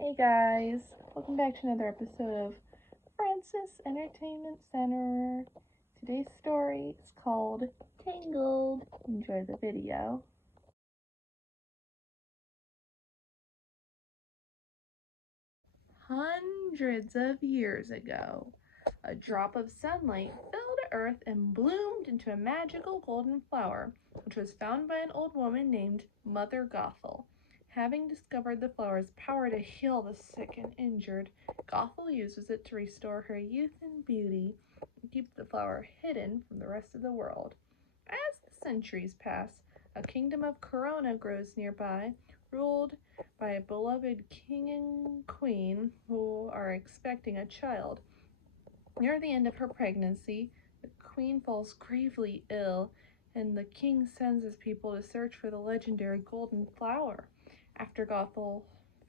Hey guys, welcome back to another episode of Francis Entertainment Center. Today's story is called Tangled. Enjoy the video. Hundreds of years ago, a drop of sunlight filled Earth and bloomed into a magical golden flower, which was found by an old woman named Mother Gothel. Having discovered the flower's power to heal the sick and injured, Gothel uses it to restore her youth and beauty and keep the flower hidden from the rest of the world. As the centuries pass, a kingdom of Corona grows nearby, ruled by a beloved king and queen who are expecting a child. Near the end of her pregnancy, the queen falls gravely ill, and the king sends his people to search for the legendary golden flower. After Gothel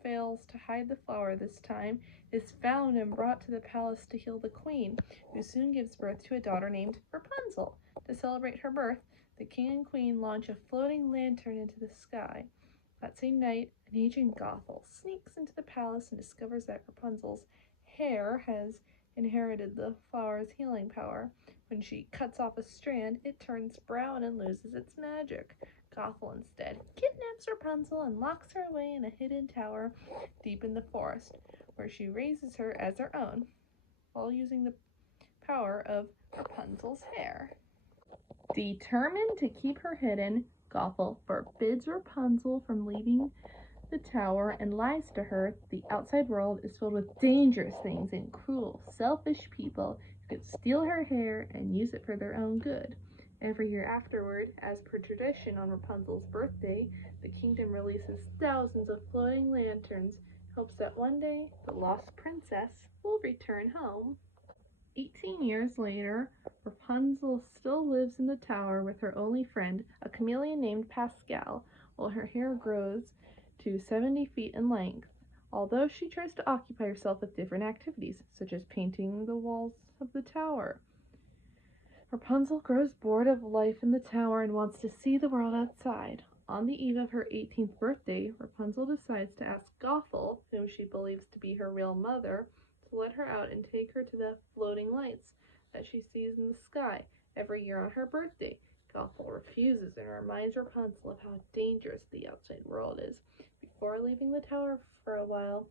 fails to hide the flower this time, it is found and brought to the palace to heal the queen, who soon gives birth to a daughter named Rapunzel. To celebrate her birth, the king and queen launch a floating lantern into the sky. That same night, an aging Gothel sneaks into the palace and discovers that Rapunzel's hair has inherited the flower's healing power. When she cuts off a strand, it turns brown and loses its magic. Gothel instead kidnaps Rapunzel and locks her away in a hidden tower deep in the forest, where she raises her as her own, while using the power of Rapunzel's hair. Determined to keep her hidden, Gothel forbids Rapunzel from leaving the tower and lies to her. The outside world is filled with dangerous things and cruel, selfish people who could steal her hair and use it for their own good. Every year afterward, as per tradition on Rapunzel's birthday, the kingdom releases thousands of floating lanterns in hopes that one day the lost princess will return home. 18 years later, Rapunzel still lives in the tower with her only friend, a chameleon named Pascal, while her hair grows to 70 feet in length. Although she tries to occupy herself with different activities, such as painting the walls of the tower, Rapunzel grows bored of life in the tower and wants to see the world outside. On the eve of her 18th birthday, Rapunzel decides to ask Gothel, whom she believes to be her real mother, to let her out and take her to the floating lights that she sees in the sky every year on her birthday. Gothel refuses and reminds Rapunzel of how dangerous the outside world is before leaving the tower for a while.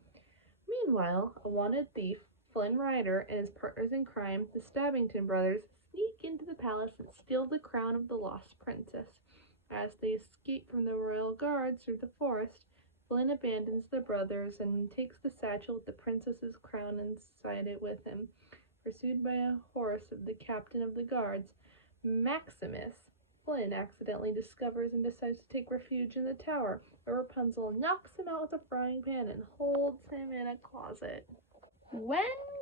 Meanwhile, a wanted thief, Flynn Rider, and his partners in crime, the Stabbington brothers, sneak into the palace and steal the crown of the lost princess. As they escape from the royal guards through the forest, Flynn abandons the brothers and takes the satchel with the princess's crown inside it with him. Pursued by a horse of the captain of the guards, Maximus, Flynn accidentally discovers and decides to take refuge in the tower, where Rapunzel knocks him out with a frying pan and holds him in a closet. When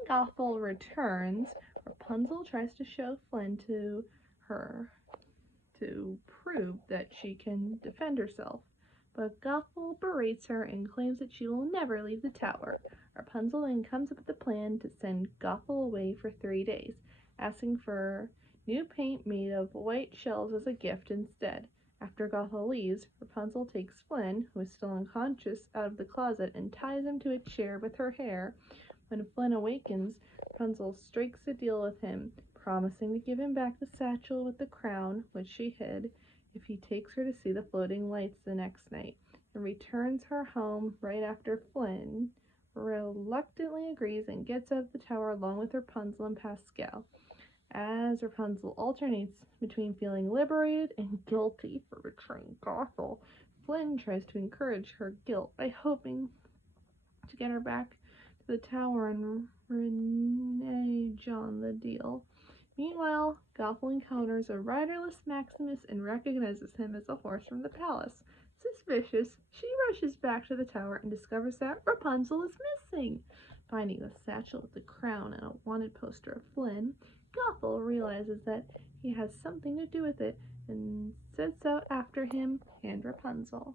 Gothel returns, Rapunzel tries to show Flynn to her to prove that she can defend herself, but Gothel berates her and claims that she will never leave the tower. Rapunzel then comes up with a plan to send Gothel away for 3 days, asking for new paint made of white shells as a gift instead. After Gothel leaves, Rapunzel takes Flynn, who is still unconscious, out of the closet and ties him to a chair with her hair. When Flynn awakens, Rapunzel strikes a deal with him, promising to give him back the satchel with the crown, which she hid, if he takes her to see the floating lights the next night, and returns her home right after Flynn reluctantly agrees and gets out of the tower along with Rapunzel and Pascal. As Rapunzel alternates between feeling liberated and guilty for betraying Gothel, Flynn tries to encourage her guilt by hoping to get her back to the tower and renege on the deal. Meanwhile, Gothel encounters a riderless Maximus and recognizes him as a horse from the palace. Suspicious, she rushes back to the tower and discovers that Rapunzel is missing. Finding the satchel with the crown and a wanted poster of Flynn, Gothel realizes that he has something to do with it and sets out after him and Rapunzel.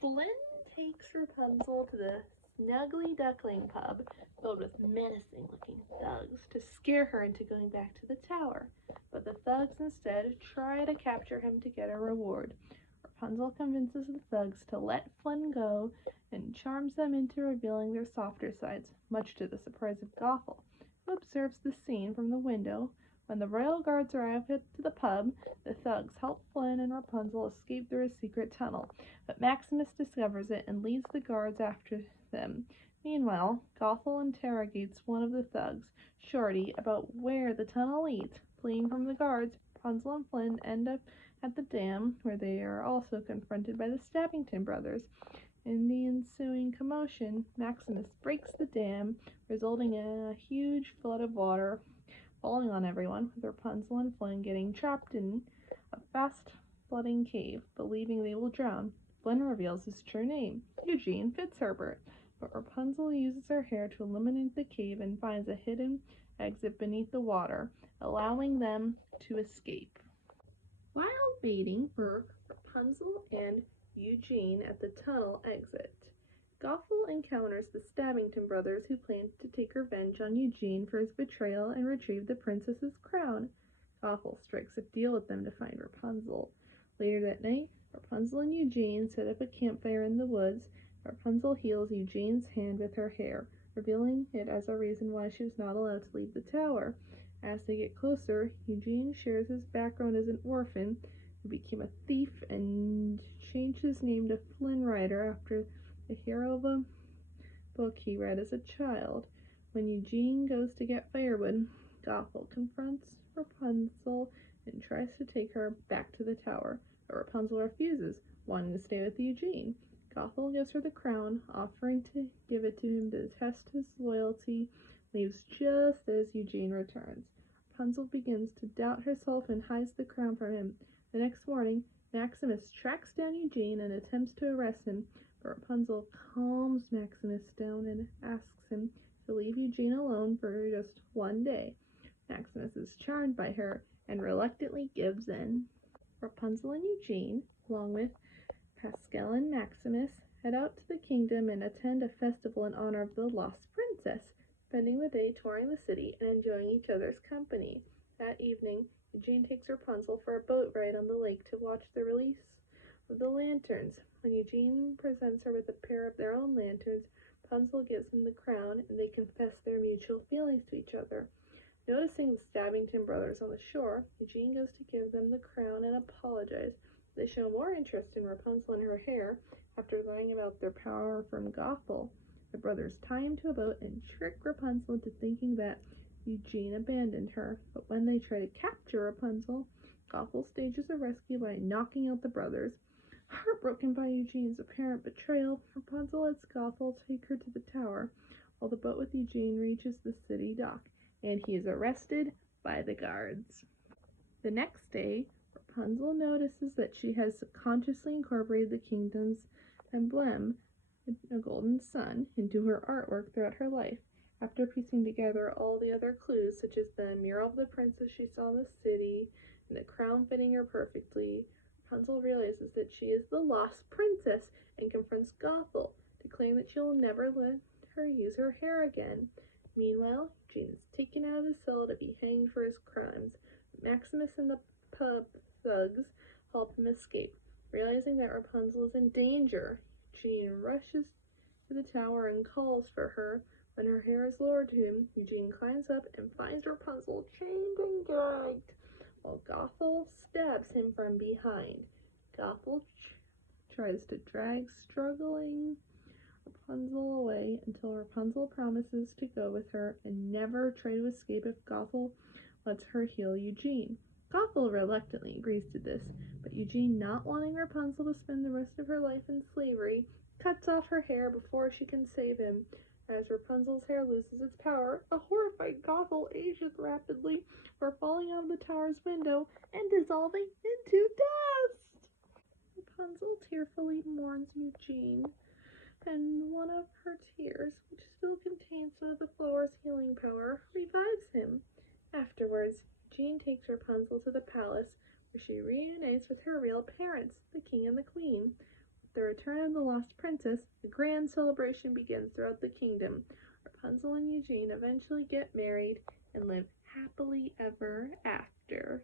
Flynn takes Rapunzel to the Snuggly Duckling pub, filled with menacing-looking thugs, to scare her into going back to the tower. But the thugs instead try to capture him to get a reward. Rapunzel convinces the thugs to let Flynn go and charms them into revealing their softer sides, much to the surprise of Gothel, who observes the scene from the window. When the royal guards arrive at the pub, the thugs help Flynn and Rapunzel escape through a secret tunnel, but Maximus discovers it and leads the guards after them. Meanwhile, Gothel interrogates one of the thugs, Shorty, about where the tunnel leads. Fleeing from the guards, Rapunzel and Flynn end up at the dam, where they are also confronted by the Stabbington brothers. In the ensuing commotion, Maximus breaks the dam, resulting in a huge flood of water falling on everyone, with Rapunzel and Flynn getting trapped in a fast flooding cave, believing they will drown. Flynn reveals his true name, Eugene Fitzherbert, but Rapunzel uses her hair to illuminate the cave and finds a hidden exit beneath the water, allowing them to escape. While waiting for Rapunzel and Eugene at the tunnel exit, Gothel encounters the Stabbington brothers, who plan to take revenge on Eugene for his betrayal and retrieve the princess's crown. Gothel strikes a deal with them to find Rapunzel. Later that night, Rapunzel and Eugene set up a campfire in the woods. Rapunzel heals Eugene's hand with her hair, revealing it as a reason why she was not allowed to leave the tower. As they get closer, Eugene shares his background as an orphan who became a thief and changed his name to Flynn Rider after the hero of a book he read as a child. When Eugene goes to get firewood, Gothel confronts Rapunzel and tries to take her back to the tower, but Rapunzel refuses, wanting to stay with Eugene. Gothel gives her the crown, offering to give it to him to test his loyalty, leaves just as Eugene returns. Rapunzel begins to doubt herself and hides the crown from him. The next morning, Maximus tracks down Eugene and attempts to arrest him, but Rapunzel calms Maximus down and asks him to leave Eugene alone for just one day. Maximus is charmed by her and reluctantly gives in. Rapunzel and Eugene, along with Pascal and Maximus, head out to the kingdom and attend a festival in honor of the lost princess, spending the day touring the city and enjoying each other's company. That evening, Eugene takes Rapunzel for a boat ride on the lake to watch the release of the lanterns. When Eugene presents her with a pair of their own lanterns, Rapunzel gives him the crown, and they confess their mutual feelings to each other. Noticing the Stabbington brothers on the shore, Eugene goes to give them the crown and apologize. They show more interest in Rapunzel and her hair after learning about their power from Gothel. The brothers tie him to a boat and trick Rapunzel into thinking that Eugene abandoned her, but when they try to capture Rapunzel, Gothel stages a rescue by knocking out the brothers. Heartbroken by Eugene's apparent betrayal, Rapunzel lets Gothel take her to the tower, while the boat with Eugene reaches the city dock, and he is arrested by the guards. The next day, Rapunzel notices that she has subconsciously incorporated the kingdom's emblem, a golden sun, into her artwork throughout her life. After piecing together all the other clues, such as the mural of the princess she saw in the city and the crown fitting her perfectly, Rapunzel realizes that she is the lost princess and confronts Gothel, declaring that she will never let her use her hair again. Meanwhile, Eugene is taken out of his cell to be hanged for his crimes. Maximus and the pub thugs help him escape. Realizing that Rapunzel is in danger, Eugene rushes to the tower and calls for her. When her hair is lowered to him, Eugene climbs up and finds Rapunzel chained and gagged, while Gothel stabs him from behind. Gothel tries to drag struggling Rapunzel away until Rapunzel promises to go with her and never try to escape if Gothel lets her heal Eugene. Gothel reluctantly agrees to this, but Eugene, not wanting Rapunzel to spend the rest of her life in slavery, cuts off her hair before she can save him. As Rapunzel's hair loses its power, a horrified Gothel ages rapidly before falling out of the tower's window and dissolving into dust. Rapunzel tearfully mourns Eugene, and one of her tears, which still contains some of the flower's healing power, revives him. Afterwards, Eugene takes Rapunzel to the palace, where she reunites with her real parents, the king and the queen. With the return of the lost princess, a grand celebration begins throughout the kingdom. Rapunzel and Eugene eventually get married and live happily ever after.